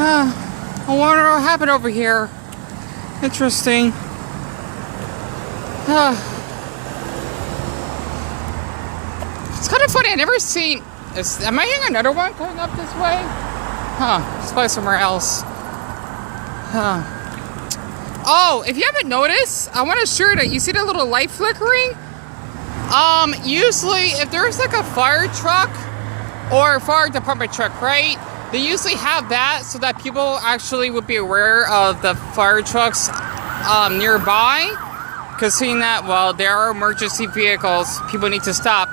I wonder what happened over here. Interesting. It's kind of funny. I never seen. Am I hearing another one coming up this way? It's probably somewhere else. Oh, if you haven't noticed, I want to share that. You see the little light flickering? Usually, if there's like a fire truck or a fire department truck, right? They usually have that so that people actually would be aware of the fire trucks nearby. Because seeing that, well, there are emergency vehicles, people need to stop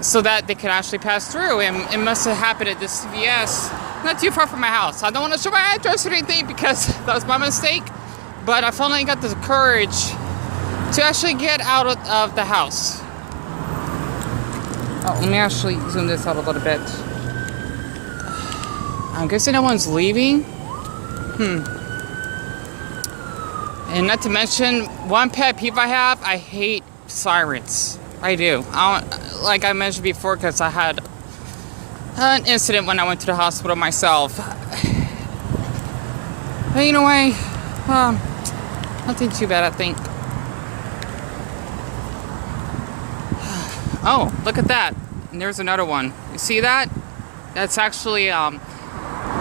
so that they can actually pass through. And it must have happened at this CVS, not too far from my house. I don't want to show my address or anything because that was my mistake. But I finally got the courage to actually get out of the house. Oh, let me actually zoom this out a little bit. I'm guessing no one's leaving. And not to mention, one pet peeve I have, I hate sirens. I do. Like I mentioned before, because I had an incident when I went to the hospital myself. But anyway, nothing too bad, I think. Oh, look at that. And there's another one. You see that? That's actually,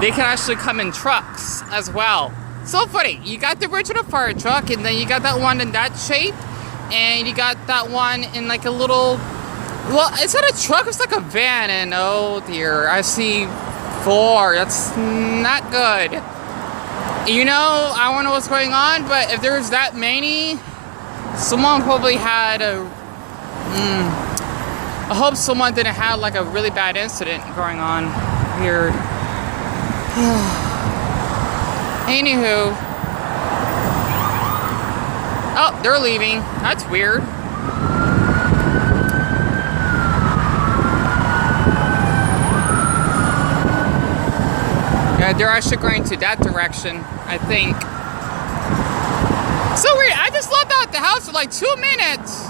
they can actually come in trucks as well. So funny. You got the original fire truck, and then you got that one in that shape, and you got that one in like a little, well, it's not a truck, it's like a van, and oh dear, I see 4. That's not good. You know, I don't know what's going on, but if there's that many, someone probably had a, I hope someone didn't have like a really bad incident going on. Weird. Anywho. Oh, they're leaving. That's weird. Yeah, they're actually going to that direction, I think. So weird. I just left out the house for like 2 minutes.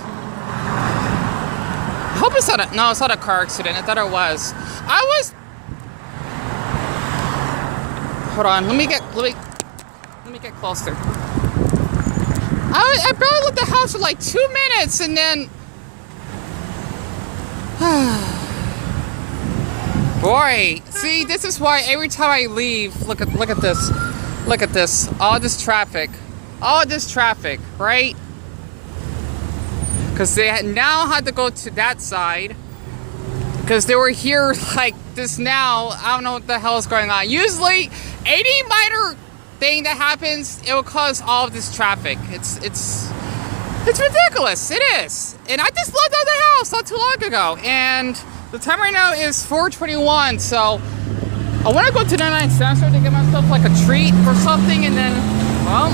I hope it's not a, no, it's not a car accident. I thought it was. Hold on, let me get closer. I barely left the house for like 2 minutes, and then boy, see, this is why every time I leave, look at this. Look at this. All this traffic, right? Because they now had to go to that side. Because they were here like this now. I don't know what the hell is going on. Usually, any minor thing that happens, it will cause all of this traffic. It's ridiculous. It is. And I just left out the house not too long ago. And the time right now is 4:21. So I want to go to the 99 cent store to get myself like a treat or something. And then, well,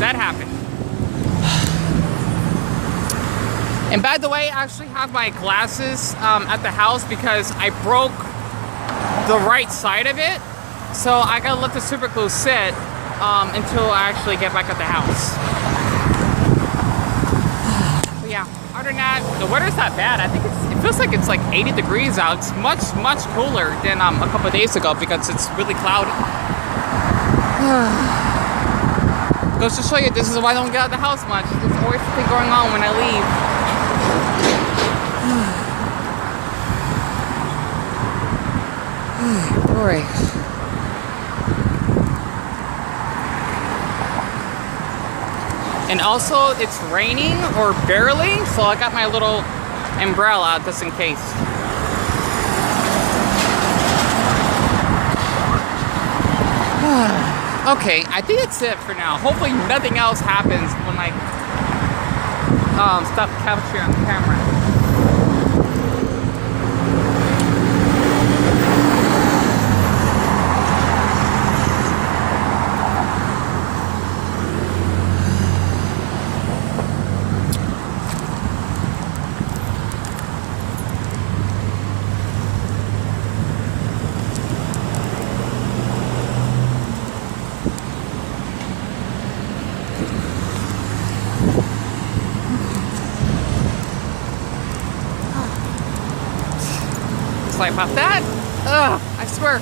that happened. And by the way, I actually have my glasses at the house because I broke the right side of it. So I gotta let the super glue sit until I actually get back at the house. But yeah, other than that, the weather's not bad. I think it feels like it's like 80 degrees out. It's much cooler than a couple of days ago because it's really cloudy. Goes to show you, this is why I don't get out of the house much. There's always something going on when I leave. Boy. And also, it's raining or barely, so I got my little umbrella just in case. Okay, I think that's it for now. Hopefully nothing else happens when I stop capturing on camera. Swipe off that. Ugh, I swear.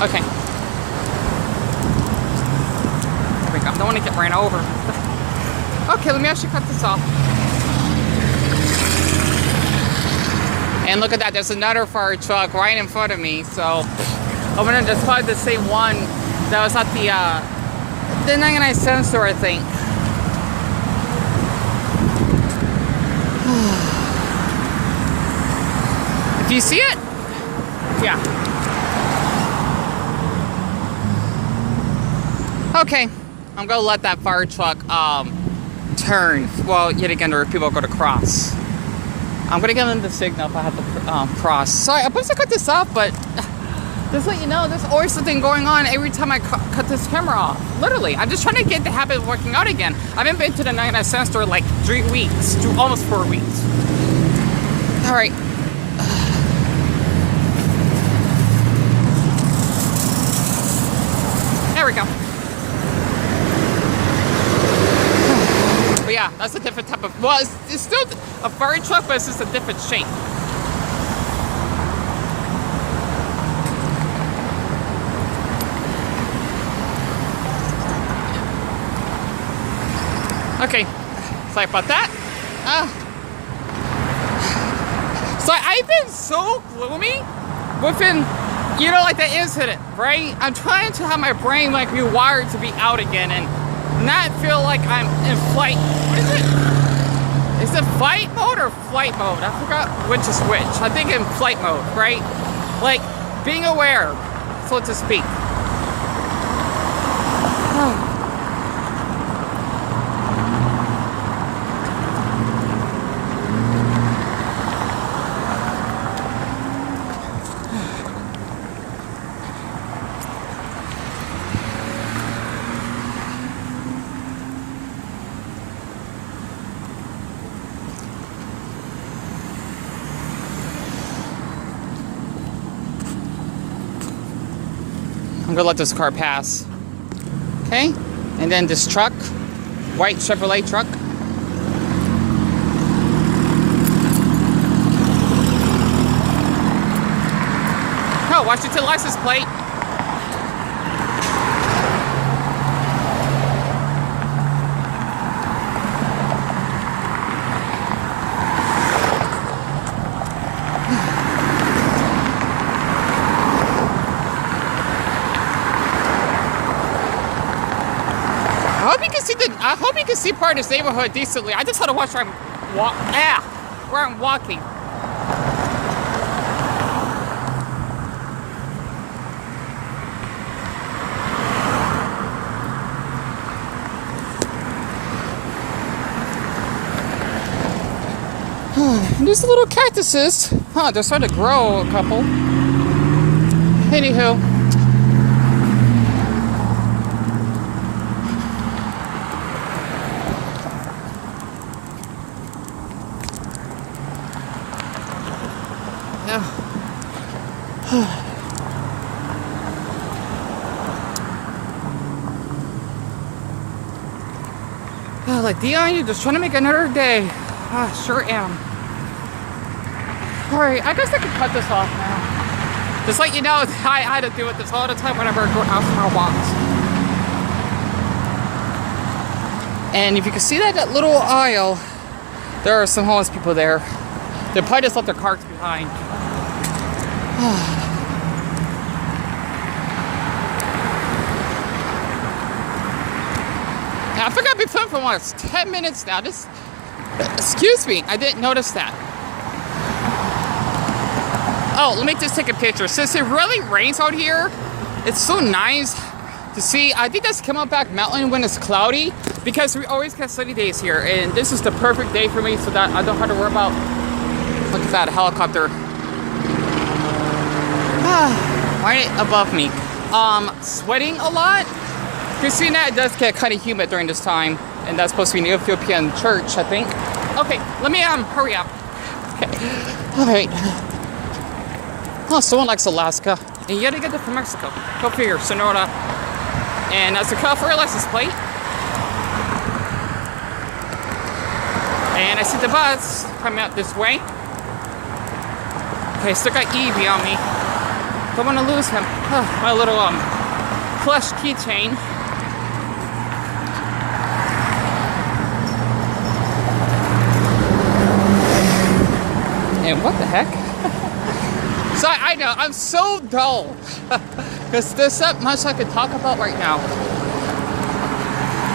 Okay. There we go. I don't want to get ran over. Okay, let me actually cut this off. And look at that, there's another fire truck right in front of me. So I'm gonna just find the same one that was at the 99-cent store, I think. Do you see it? Yeah. Okay, I'm gonna let that fire truck turn. Well, yet again, there are people going to cross. I'm gonna give them the signal if I have to cross. Sorry, I'm supposed to cut this off, but just let you know, there's always something going on every time I cut this camera off. Literally, I'm just trying to get the habit of working out again. I haven't been to the 99-cent store like 3 weeks, almost 4 weeks. All right. There we go. But yeah, that's a different type of, well, it's still a fire truck, but it's just a different shape. Okay, sorry about that. So I've been so gloomy within, you know, like the incident, right? I'm trying to have my brain like rewired to be out again and not feel like I'm in flight. What is it? Is it flight mode or flight mode? I forgot which is which. I think in flight mode, right? Like being aware, so to speak. I'm gonna let this car pass. Okay? And then this truck, white Chevrolet truck. Oh, Washington license plate. I hope you can see part of this neighborhood decently. I just had to watch where I'm walking. These little cactuses. Huh, they're starting to grow a couple. Anywho. Like, Dion, you're just trying to make another day. Sure am. Alright, I guess I can cut this off now. Just like you know, I had to deal with this all the time whenever I go out for my walks. And if you can see that little aisle, there are some homeless people there. They probably just left their carts behind. I forgot I've been filming for almost 10 minutes now. Excuse me, I didn't notice that. Oh, let me just take a picture. Since it really rains out here, it's so nice to see. I think that's Camelback Mountain when it's cloudy, because we always get sunny days here, and this is the perfect day for me so that I don't have to worry about, look at that helicopter. Right above me. Sweating a lot. Christina, it does get kind of humid during this time, and that's supposed to be an Ethiopian church, I think. Okay, let me hurry up. Okay, all right. Oh, someone likes Alaska, and you gotta get it from Mexico. Go figure, Sonora. And that's the California license plate. And I see the bus coming out this way. Okay, still got Evie on me. Don't want to lose him. My little plush keychain. And what the heck? So I know, I'm so dull. Because there's not much I could talk about right now.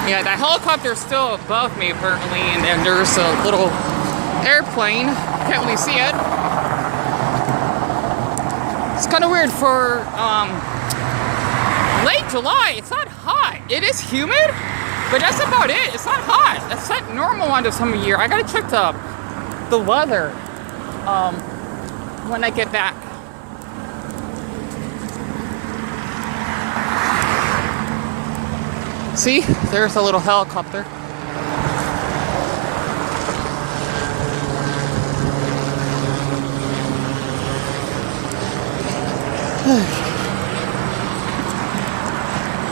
Yeah, the helicopter's still above me apparently, and then there's a little airplane. Can't really see it. It's kind of weird for late July. It's not hot. It is humid, but that's about it. It's not hot. That's not normal on this time of year. I gotta check the weather when I get back. See, there's a little helicopter.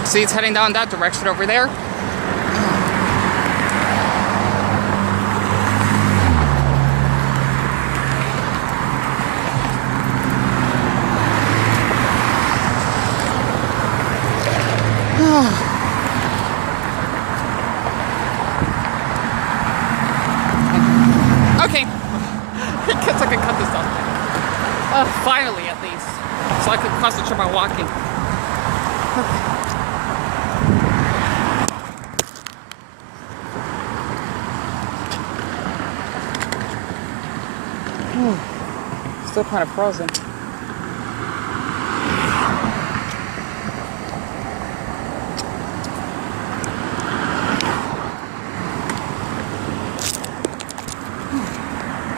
See, it's heading down that direction over there. Okay. I guess I can cut this off. Finally, at least. So I can concentrate on walking. Okay. Still kind of frozen.